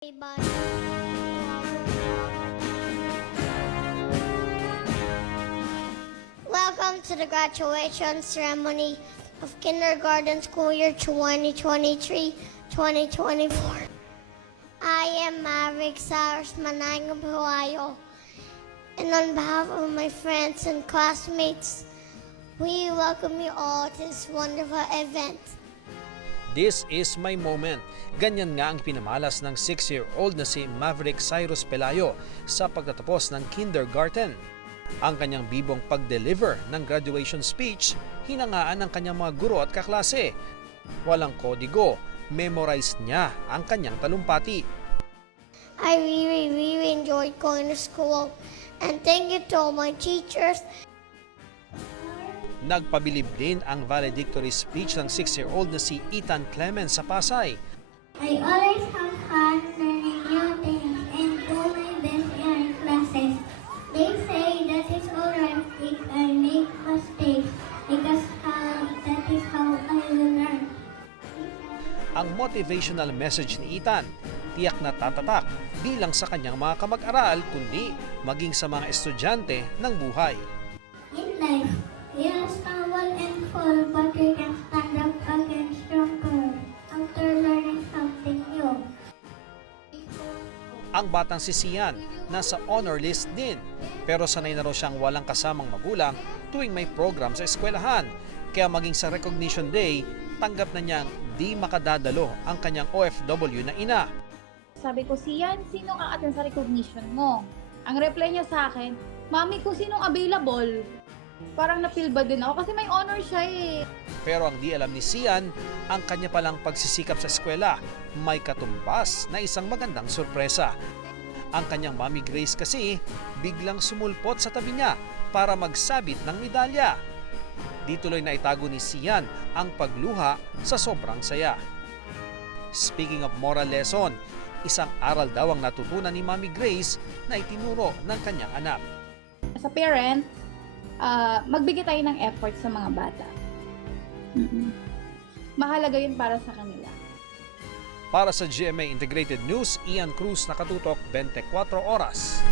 Everybody. Welcome to the graduation ceremony of kindergarten school year 2023-2024. I am Maverick Cyrus Manangam Huayo, and on behalf of my friends and classmates, we welcome you all to this wonderful event. This is my moment. Ganyan nga ang pinamalas ng 6-year-old na si Maverick Cyrus Pelayo sa pagtatapos ng kindergarten. Ang kanyang bibong pag-deliver ng graduation speech, hinangaan ng kanyang mga guro at kaklase. Walang kodigo, memorize niya ang kanyang talumpati. I really enjoyed going to school, and thank you to all my teachers. Nagpabilib din ang valedictory speech ng 6-year-old na si Ethan Clemens sa Pasay. I always have fun learning new things and do my best in our classes. They say that it's alright if I make mistakes because that is how I will learn. Ang motivational message ni Ethan, tiyak na tatatak di lang sa kanyang mga kamag-aral kundi maging sa mga estudyante ng buhay. In life, we will stumble and fall but we can stand up again stronger after learning something new. Ang batang si Sian nasa honor list din, pero sanay na raw siyang walang kasamang magulang tuwing may program sa eskwelahan. Kaya maging sa recognition day, tanggap na niyang di makadadalo ang kanyang OFW na ina. Sabi ko, Sian, sino ka-attend sa recognition mo? Ang reply niya sa akin, Mami, kung sinong available. Parang na-feel bad din ako kasi may honor siya eh. Pero ang di alam ni Sian, ang kanya palang pagsisikap sa eskwela, may katumbas na isang magandang sorpresa. Ang kanyang Mami Grace kasi biglang sumulpot sa tabi niya para magsabit ng medalya. Di tuloy na itago ni Sian ang pagluha sa sobrang saya. Speaking of moral lesson, isang aral daw ang natutunan ni Mami Grace na itinuro ng kanyang anak. As a parent, magbigay tayo ng effort sa mga bata. Mahalaga yun para sa kanila. Para sa GMA Integrated News, Ian Cruz, Nakatutok, 24 Oras.